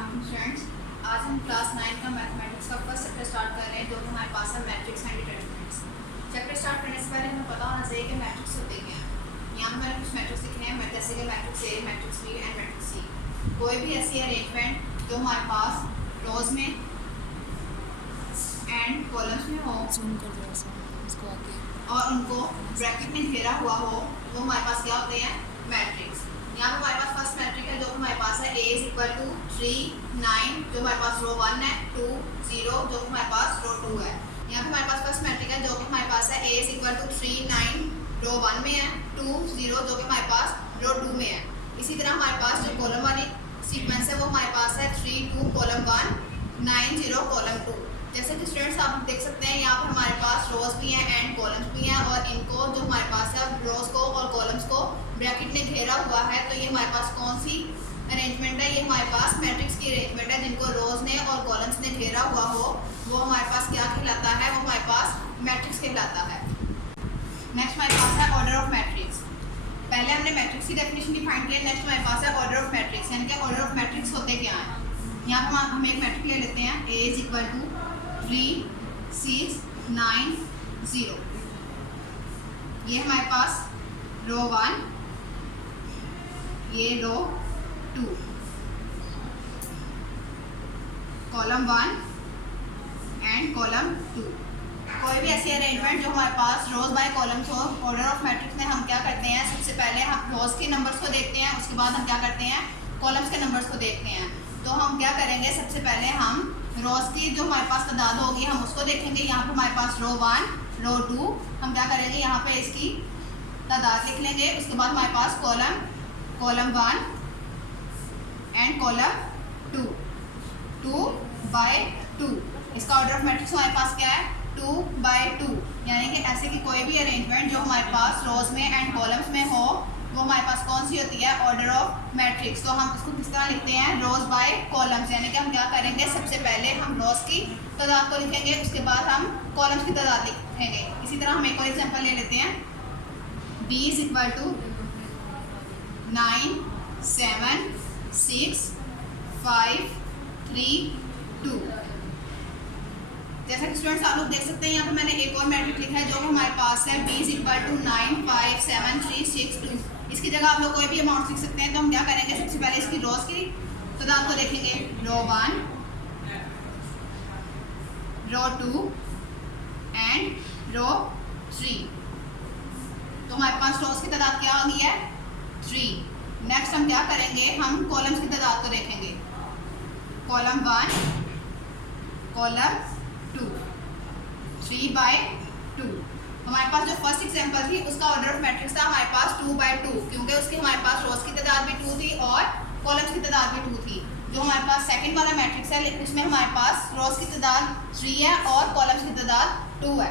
Students, आज हम class 9 का मैथमेटिक्स का फर्स्ट चैप्टर स्टार्ट कर रहे हैं जो कि हमारे पास है matrix and determinants. Chapter start करने से पहले हमें पता होना चाहिए कि मैट्रिक्स होते क्या हैं। यहाँ पर मैंने कुछ मैट्रिक्स लिखे हैं जैसे कि matrix A, matrix B and matrix C. कोई भी ऐसी अरेंजमेंट जो हमारे पास रोज में एंड कॉलम्स में हो और उनको ब्रैकेट में घेरा हुआ हो वो हमारे पास क्या होते हैं, मैट्रिक्स। यहाँ पर हमारे पास फर्स्ट मैट्रिक है जो हमारे पास है A इज इक्वल टू 3 9 जो हमारे पास रो 1 है, 2 0 जो हमारे पास रो 2 है। यहाँ पे हमारे पास फर्स्ट मैट्रिक है जो कि हमारे पास है A is equal to 3 9 row 1 में है, 2 0 जो कि हमारे पास रो 2 में है। इसी तरह हमारे पास जो कॉलम वाली सीक्वेंस है वो हमारे पास है 3 2 कॉलम 1 9 0 कॉलम 2। जैसे कि स्टूडेंट्स आप देख सकते हैं यहाँ पर हमारे पास रोज भी हैं एंड कॉलम्स भी हैं और इनको जो हमारे पास है रोज को और कॉलम्स को ब्रैकेट ने घेरा हुआ है। तो ये हमारे पास कौन सी अरेंजमेंट है, ये हमारे पास मैट्रिक्स की अरेंजमेंट है। जिनको रोज ने और कॉलम्स ने घेरा हुआ हो वो हमारे पास क्या कहलाता है, वो हमारे पास मैट्रिक्स कहलाता है। नेक्स्ट हमारे पास है ऑर्डर ऑफ मैट्रिक्स। पहले हमने मैट्रिक्स की डेफिनेशन डिफाइन किया, नेक्स्ट हमारे पास है ऑर्डर ऑफ मैट्रिक्स, यानी कि ऑर्डर ऑफ मैट्रिक्स होते क्या हैं। यहाँ पर हम एक मैट्रिक ले लेते हैं A इज इक्वल टू 3 6 9 0। ये हमारे पास रो 1, ये रो 2, कॉलम 1 एंड कॉलम 2। कोई भी ऐसी अरेंजमेंट जो हमारे पास रोज बाय कॉलम्स हो, ऑर्डर ऑफ मैट्रिक्स में हम क्या करते हैं, सबसे पहले हम रोज के नंबर्स को देखते हैं, उसके बाद हम क्या करते हैं, कॉलम्स के नंबर्स को देखते हैं। तो हम क्या करेंगे, सबसे पहले हम रोज की जो हमारे पास तादाद होगी हम उसको देखेंगे। यहाँ पे हमारे पास रो 1 रो 2, हम क्या करेंगे यहाँ पे इसकी तादाद लिख लेंगे। उसके बाद हमारे पास कॉलम 1 एंड कॉलम 2 2 बाय 2। इसका ऑर्डर ऑफ मैट्रिक्स हमारे पास क्या है, 2 बाय 2। यानी कि ऐसे की कोई भी अरेंजमेंट जो हमारे पास रोज में एंड कॉलम्स में हो वो हमारे पास कौन सी होती है, ऑर्डर ऑफ मैट्रिक्स। तो हम इसको किस तरह लिखते हैं, रोज बाय कॉलम्स। यानी कि हम क्या करेंगे, सबसे पहले हम रोज की तादाद को लिखेंगे, उसके बाद हम कॉलम्स की तादाद लिखेंगे। इसी तरह हम एक और एग्जांपल ले लेते हैं, B इज इक्वल टू 9 7 6 5 3 2। जैसा कि स्टूडेंट्स आप लोग देख सकते हैं यहाँ पे मैंने एक और मैट्रिक लिखा है जो हमारे पास है B इज इक्वल टू 9 5 7 3 6 2। इसकी जगह आप लोग कोई भी अमाउंट लिख सकते हैं। तो हम क्या करेंगे, सबसे पहले इसकी रोज की तादाद को देखेंगे, रो 1 रो 2 एंड रो 3। तो हमारे पास रोज की तादाद क्या होगी है, 3। नेक्स्ट हम क्या करेंगे, हम कॉलम्स की तादाद को देखेंगे, कॉलम 1 कॉलम 2 3 बाय 2। हमारे पास जो फर्स्ट एग्जांपल थी उसका ऑर्डर ऑफ मैट्रिक्स था हमारे पास 2 बाय 2, क्योंकि उसकी हमारे पास रोज की तादाद भी 2 थी और कॉलम्स की तादाद भी 2 थी। जो हमारे पास सेकंड वाला मैट्रिक्स है उसमें हमारे पास रोज की तादाद 3 है और कॉलम्स की तादाद 2 है।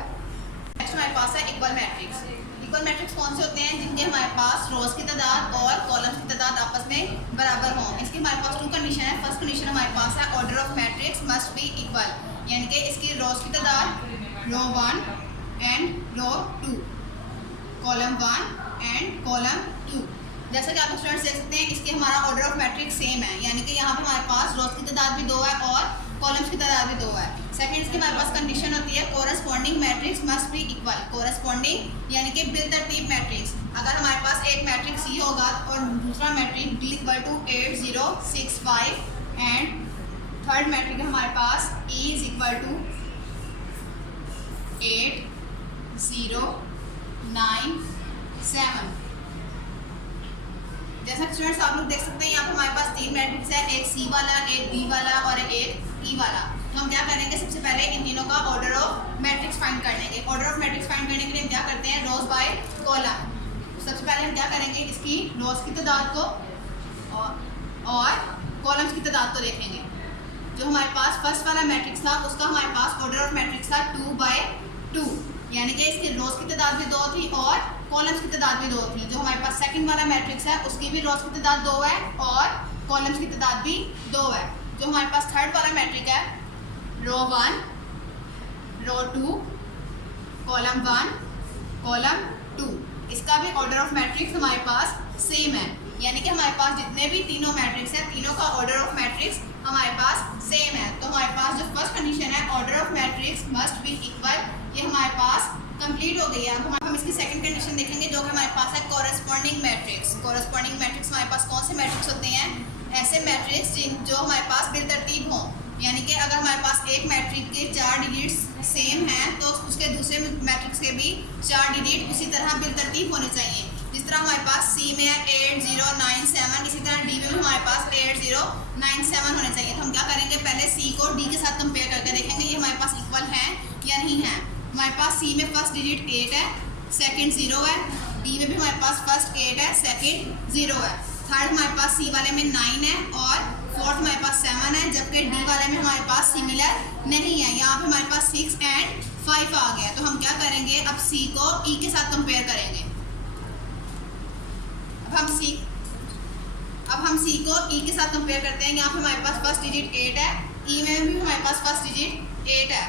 नेक्स्ट हमारे पास है इक्वल मैट्रिक्स। इक्वल मैट्रिक्स कौन से होते हैं, जिनके हमारे पास रोज की तादाद और कॉलम्स की तादाद आपस में बराबर हों। इसकी हमारे पास 2 कंडीशन है। फर्स्ट कंडीशन हमारे पास है order of matrix must be equal, यानी कि इसकी रोज की तादाद row 1 and row 2, column 1 and column 2। जैसा कि आप स्टूडेंट्स देख सकते हैं इसके हमारा ऑर्डर ऑफ मैट्रिक्स सेम है, यानी कि यहाँ पर हमारे पास रोज की तादाद भी 2 है और कॉलम्स की तादाद भी 2 है। सेकंड इसकी हमारे पास कंडीशन होती है corresponding matrix must be equal. Corresponding यानी कि बिल तरतीब मैट्रिक्स। अगर हमारे पास एक मैट्रिक्स C होगा और दूसरा matrix B equal to 8 0 6 5 and third matrix है हमारे पास E इज इक्वल टू 8 0 9 7। जैसा कि स्टूडेंट्स आप लोग देख सकते हैं यहाँ पर हमारे पास 3 मैट्रिक्स है, एक C वाला, एक B वाला और एक E वाला। तो हम क्या करेंगे, सबसे पहले इन तीनों का ऑर्डर ऑफ मैट्रिक्स फाइंड कर लेंगे। ऑर्डर ऑफ मैट्रिक्स फाइंड करने के लिए हम क्या करते हैं, रोज बाय कॉलम। सबसे पहले हम क्या करेंगे, इसकी रोज की तादाद को और कॉलम्स की तादाद को देखेंगे। जो हमारे पास फर्स्ट वाला मैट्रिक्स था उसका हमारे पास ऑर्डर ऑफ मैट्रिक्स था 2 बाय 2, यानी कि इसकी रोज की तादाद भी 2 थी और कॉलम्स की तादाद भी 2 थी। जो हमारे पास सेकंड वाला मैट्रिक्स है उसकी भी रोज की तादाद 2 है और कॉलम्स की तादाद भी 2 है। जो हमारे पास थर्ड वाला मैट्रिक है, रो 1 रो 2 कॉलम 1 कॉलम 2, इसका भी ऑर्डर ऑफ मैट्रिक्स हमारे पास सेम है। यानी कि हमारे पास जितने भी तीनों मैट्रिक्स हैं तीनों का ऑर्डर ऑफ मैट्रिक्स हमारे मैट्रिक्स मस्ट बी इक्वल, ये हमारे पास कंप्लीट हो गई है। अब हम इसकी सेकंड कंडीशन देखेंगे जो कि हमारे पास है कॉरेस्पॉन्डिंग मैट्रिक्स। कॉरेस्पॉन्डिंग मैट्रिक्स हमारे पास कौन से मैट्रिक्स होते हैं? ऐसे मैट्रिक्स जो हमारे पास बिलतरतीब हों, यानी कि अगर हमारे पास एक मैट्रिक के 4 डिजिट्स सेम हैं तो उसके दूसरे मैट्रिक्स के भी 4 डिजिट उसी तरह बिलतरतीब होने चाहिए। जिस तरह हमारे पास सी में है 8097, इसी तरह डी में भी हमारे पास 8097 होने चाहिए। तो हम क्या करेंगे, पहले सी को डी के साथ कंपेयर करके देखेंगे ये हमारे पास इक्वल है या नहीं है। हमारे पास सी में फर्स्ट डिजिट 8 है, सेकंड 0 है, डी में भी हमारे पास फर्स्ट 8 है, सेकंड 0 है, थर्ड हमारे पास सी वाले में 9 है और फोर्थ हमारे पास 7 है, जबकि डी वाले में हमारे पास सिमिलर नहीं है। यहाँ पे हमारे पास 6 एंड 5 आ गया। तो हम क्या करेंगे, अब सी को ई के साथ कंपेयर करेंगे। अब हम सी को ई के साथ कंपेयर करते हैं। यहाँ पे हमारे पास फर्स्ट डिजिट 8 है, ई में भी हमारे पास फर्स्ट डिजिट 8 है,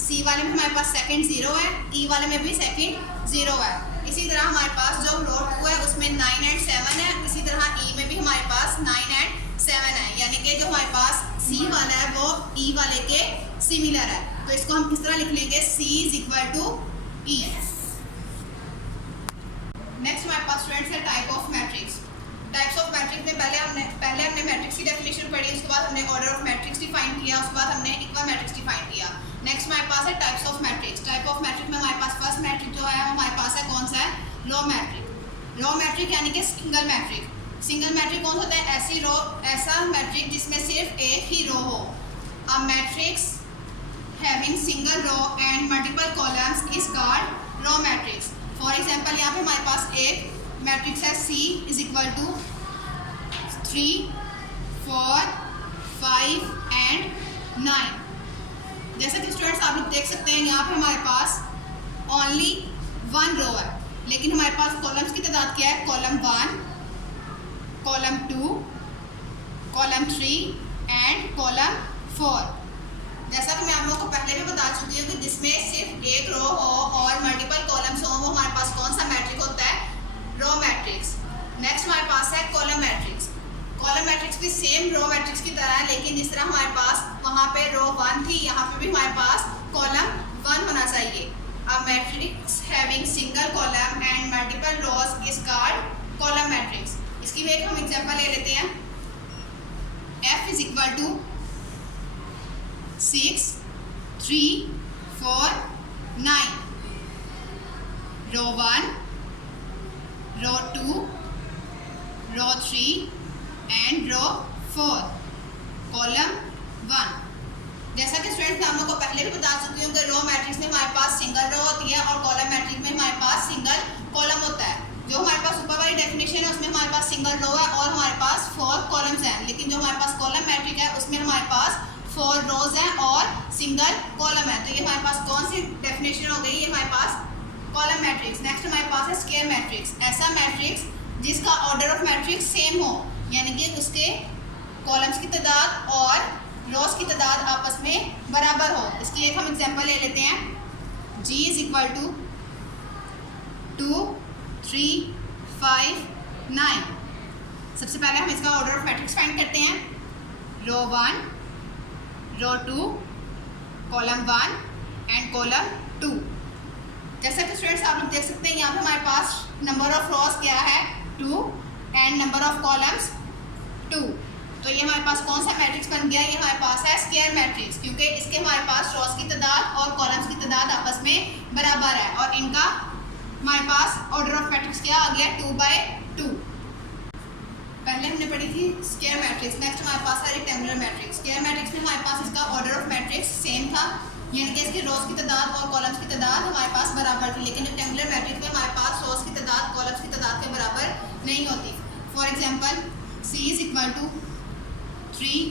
सी वाले में हमारे पास सेकंड 0 है, ई वाले में भी सेकंड 0 है। इसी तरह हमारे पास जो रो 2 है उसमें 9 एंड 7 है, इसी तरह ई में भी हमारे पास 9 एंड 7 है, यानी कि जो हमारे पास सी वाला है वो ई वाले के सिमिलर है। तो इसको हम किस तरह लिख लेंगे, C is equal to E. Next हमारे पास स्टूडेंट्स है type of matrix. Types of matrix में पहले हमने मैट्रिक्स की डेफिनेशन पढ़ी, उसके बाद हमने ऑर्डर ऑफ मैट्रिक्स डिफाइन किया, उसके बाद हमने इक्वल मैट्रिक्स डिफाइन किया। नेक्स्ट हमारे पास है types of matrix. Type of matrix में हमारे पास फर्स्ट मैट्रिक जो है हमारे पास है कौन सा है, रो मैट्रिक। रो मैट्रिक यानी कि सिंगल मैट्रिक। सिंगल मैट्रिक कौन होता है, ऐसा मैट्रिक जिसमें सिर्फ एक ही रो हो। A matrix having single row and multiple columns is called row matrix. For example यहाँ पे हमारे पास एक मैट्रिक्स है C is equal to 3, 4, 5 and 9। जैसा कि स्टूडेंट्स आप लोग देख सकते हैं यहाँ पे हमारे पास ओनली 1 रो है, लेकिन हमारे पास कॉलम्स की तादाद क्या है, column 1, column 2, column 3 and column 4। जैसा कि मैं आप लोगों को पहले भी बता चुकी हूँ कि जिसमें सिर्फ एक रो हो और मल्टीपल कॉलम्स हो वो हमारे पास कौन सा मैट्रिक होता है, रो मैट्रिक्स। नेक्स्ट हमारे पास है कॉलम मैट्रिक्स। कॉलम मैट्रिक्स भी सेम रो मैट्रिक्स की तरह है, लेकिन जिस तरह हमारे पास वहाँ पे रो 1 थी, यहाँ पे भी हमारे पास कॉलम 1 होना चाहिए। A matrix having single column and multiple rows is called column matrix. इसकी भी एक हम एग्जांपल ले लेते हैं। F is equal to 6, 3, 4, 9। Row 1, row 2, row 3 and row 4, column 1। जैसा कि स्टूडेंट्स मैं आप लोगों को पहले भी बता चुकी हूँ कि रो मैट्रिक्स में हमारे पास सिंगल रो होती है और कॉलम मैट्रिक्स में हमारे पास सिंगल कॉलम होता है। जो हमारे पास ऊपर वाली डेफिनेशन है उसमें हमारे पास सिंगल रो है और हमारे पास 4 कॉलम्स हैं, लेकिन जो हमारे पास कॉलम मैट्रिक है उसमें हमारे पास 4 रोज हैं और सिंगल कॉलम है। तो ये हमारे पास कौन सी डेफिनेशन हो गई, ये हमारे पास कॉलम मैट्रिक्स। नेक्स्ट हमारे पास है स्क्वायर मैट्रिक्स। ऐसा मैट्रिक्स जिसका ऑर्डर ऑफ मैट्रिक्स सेम हो, यानी कि उसके कॉलम्स की तादाद और रोज की तादाद आपस में बराबर हो। इसकी एक हम एग्जांपल ले लेते हैं। G is equal to 2, 3, 5, 9। सबसे पहले हम इसका ऑर्डर ऑफ मैट्रिक्स फाइंड करते हैं। रो 1, रो 2, कॉलम 1 एंड कॉलम 2। जैसा कि स्टूडेंट्स आप लोग देख सकते हैं यहाँ पे हमारे पास नंबर ऑफ रोज क्या है, 2 एंड नंबर ऑफ कॉलम्स 2। तो ये हमारे पास कौन सा मैट्रिक्स बन गया, ये हमारे पास है स्क्वायर मैट्रिक्स, क्योंकि इसके हमारे पास रोज की तादाद और कॉलम्स की तादाद आपस में बराबर है और इनका हमारे पास ऑर्डर ऑफ मैट्रिक्स क्या आ गया, 2/2। पहले हमने पढ़ी थी स्क्वायर मैट्रिक्स। नेक्स्ट हमारे पास है रेक्टेंगुलर मैट्रिक्स। स्क्वायर मैट्रिक्स में हमारे पास इसका ऑर्डर ऑफ मैट्रिक्स सेम था, यानी कि इसके रोज की तादाद और कॉलम्स की तादाद हमारे पास बराबर थी, लेकिन रेक्टेंगुलर मैट्रिक्स में हमारे पास रोज की तादाद कॉलम्स की तादाद के बराबर नहीं होती। For example C is equal to 3,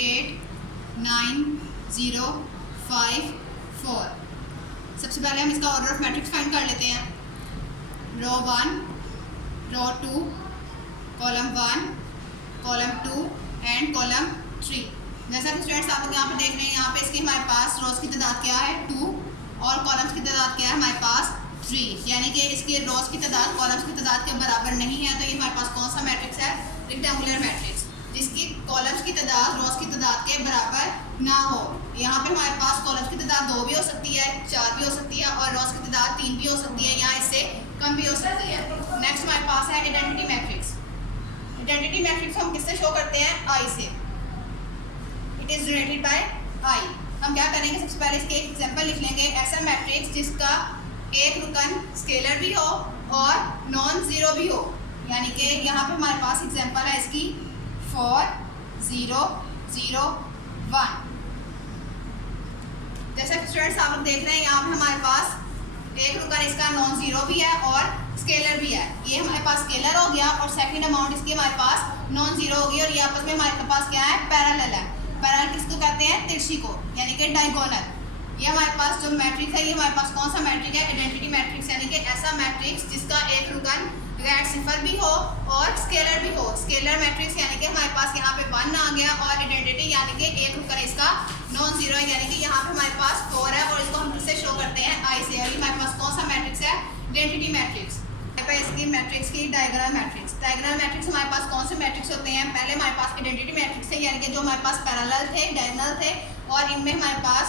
8, 9, 0, 5, 4। सबसे पहले हम इसका ऑर्डर ऑफ मैट्रिक्स फाइंड कर लेते हैं। रो 1, row 2, column 1, column 2 and column 3। जैसा कि स्टूडेंट्स आप लोग यहाँ पे देख रहे हैं, यहाँ पे इसकी हमारे पास रोज की तादाद क्या है, 2 और कॉलम्स की तादाद क्या है हमारे पास 3, यानी कि इसके रोज की तादाद कॉलम्स की तादाद के बराबर नहीं है। तो ये हमारे पास कौन सा मैट्रिक्स है, रेक्टेंगुलर मैट्रिक्स। जिसकी कॉलम्स की तादाद रोज़ की तादाद के बराबर ना हो। यहाँ पे हमारे पास कॉलम्स की तादाद 2 भी हो सकती है, 4 भी हो सकती है और रोज़ की तादाद 3 भी हो सकती है, या इससे कम भी हो सकती है। नेक्स्ट हमारे पास है आइडेंटिटी मैट्रिक्स। आइडेंटिटी मैट्रिक्स हम किससे शो करते हैं? आई से। इट इज़ जनरेटेड बाय आई। हम क्या करेंगे, सबसे पहले इसके एक एग्जांपल लिख लेंगे। ऐसा मैट्रिक्स जिसका एक रुकन स्केलर भी हो और नॉन ज़ीरो भी हो, यानी कि यहाँ पे हमारे पास एग्जांपल है इसकी 4 0 0 1। जैसे स्टूडेंट्स आप लोग देख रहे हैं, यहाँ पे हमारे पास एक रुकन इसका नॉन ज़ीरो भी है और स्केलर भी है। ये हमारे पास स्केलर हो गया और सेकंड अमाउंट इसकी हमारे पास नॉन ज़ीरो होगी, और ये आपस में हमारे पास क्या है? पैरेलल है। पैरेलल किसको कहते हैं? तिरछी को, यानी कि डायगोनल। ये हमारे पास जो मैट्रिक्स है, ये हमारे पास कौन सा मैट्रिक है? आइडेंटिटी मैट्रिक्स, यानी कि ऐसा मैट्रिक्स जिसका एक रुकन गैर सिफर भी हो और स्केलर भी हो। स्केलर मैट्रिक्स यानी कि हमारे पास यहाँ पे 1 आ गया, और आइडेंटिटी यानी कि एक रुकन इसका नॉन ज़ीरो है, यानी कि यहाँ पे हमारे पास 4 है और इसको हम किससे शो करते हैं? आई से। और ये हमारे पास कौन सा मैट्रिक्स है? Identity matrix. इसकी मैट्रिक्स की डायगोनल मैट्रिक्स। डायगोनल मैट्रिक्स हमारे पास कौन से मैट्रिक्स होते हैं? पहले हमारे पास आइडेंटिटी मैट्रिक्स है, यानी कि जो हमारे पास पैरेलल थे, डायगोनल थे, और इनमें हमारे पास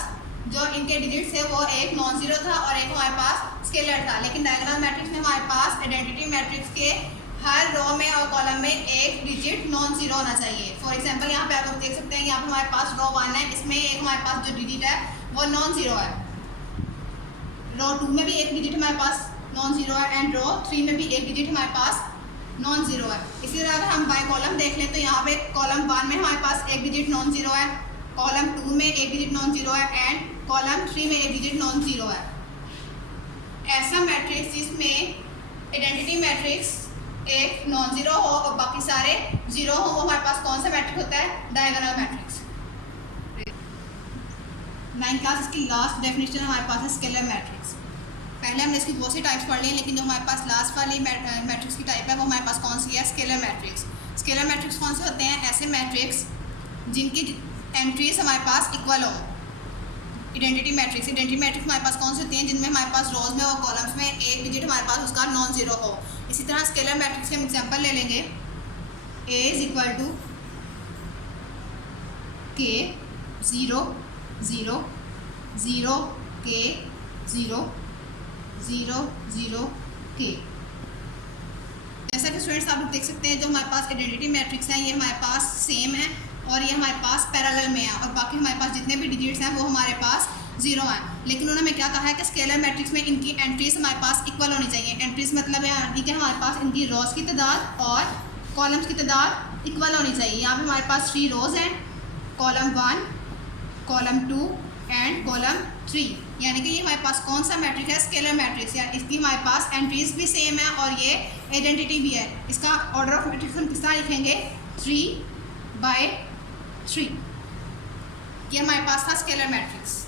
जो इनके डिजिट्स थे वो एक नॉन ज़ीरो था और एक हमारे पास स्केलर था। लेकिन डायगोनल मैट्रिक्स में हमारे पास आइडेंटिटी मैट्रिक्स के हर रो में और कॉलम में एक डिजिट नॉन ज़ीरो होना चाहिए। फॉर एग्जांपल यहाँ पे आप लोग देख सकते हैं, यहाँ पे हमारे पास रो 1 है, इसमें एक हमारे पास जो डिजिट है वो नॉन ज़ीरो है। रो 2 में भी एक डिजिट हमारे पास नॉन ज़ीरो है, एंड रो 3 में भी एक डिजिट हमारे पास नॉन ज़ीरो है। इसी तरह अगर हम बाय कॉलम देख लें तो यहाँ पे कॉलम 1 में हमारे पास एक डिजिट नॉन ज़ीरो है, कॉलम 2 में एक डिजिट नॉन ज़ीरो है, एंड कॉलम 3 में एक डिजिट नॉन ज़ीरो है। ऐसा मैट्रिक्स जिसमें आइडेंटिटी मैट्रिक्स एक नॉन ज़ीरो हो और बाकी सारे ज़ीरो हो, वो हमारे पास कौन सा मैट्रिक्स होता है? Diagonal matrix. 9th क्लास की लास्ट डेफिनेशन हमारे पास है स्केलर मैट्रिक्स। पहले हमने इसकी बहुत सी टाइप्स पढ़ ली हैं, लेकिन जो हमारे पास लास्ट वाली मैट्रिक्स की टाइप है वो हमारे पास कौन सी है? Scalar matrix. स्केलर मैट्रिक्स कौन से होते हैं? ऐसे मैट्रिक्स जिनकी एंट्रीज हमारे पास इक्वल हो। Identity matrix. आइडेंटिटी मैट्रिक्स हमारे पास कौन से होती हैं? जिनमें हमारे पास रोज में और कॉलम्स में एक डिजिट हमारे पास उसका नॉन ज़ीरो हो। इसी तरह स्केलर मैट्रिक्स के हम एग्जांपल ले लेंगे। A is equal to K 0 0 0 K 0 0 0 K। जैसा कि स्टूडेंट्स आप लोग देख सकते हैं, जो हमारे पास आइडेंटिटी मैट्रिक्स हैं ये हमारे पास सेम है और ये हमारे पास पैरेलल में है, और बाकी हमारे पास जितने भी डिजिट्स हैं वो हमारे पास ज़ीरो हैं। लेकिन उन्होंने क्या कहा है कि स्केलर मैट्रिक्स में इनकी एंट्रीज हमारे पास इक्वल होनी चाहिए। एंट्रीज मतलब है कि हमारे पास इनकी रोज़ की तादाद और कॉलम्स की तादाद इक्वल होनी चाहिए। यहाँ पे हमारे पास 3 रोज़ हैं, कॉलम 1, कॉलम 2 एंड कॉलम 3, यानी कि ये हमारे पास कौन सा मैट्रिक है? Scalar matrix. यानी इसकी हमारे पास एंट्रीज भी सेम है और ये आइडेंटिटी भी है। इसका ऑर्डर ऑफ मैट्रिक्स हम किस तरह लिखेंगे? 3/3। ये हमारे पास था स्केलर मैट्रिक्स।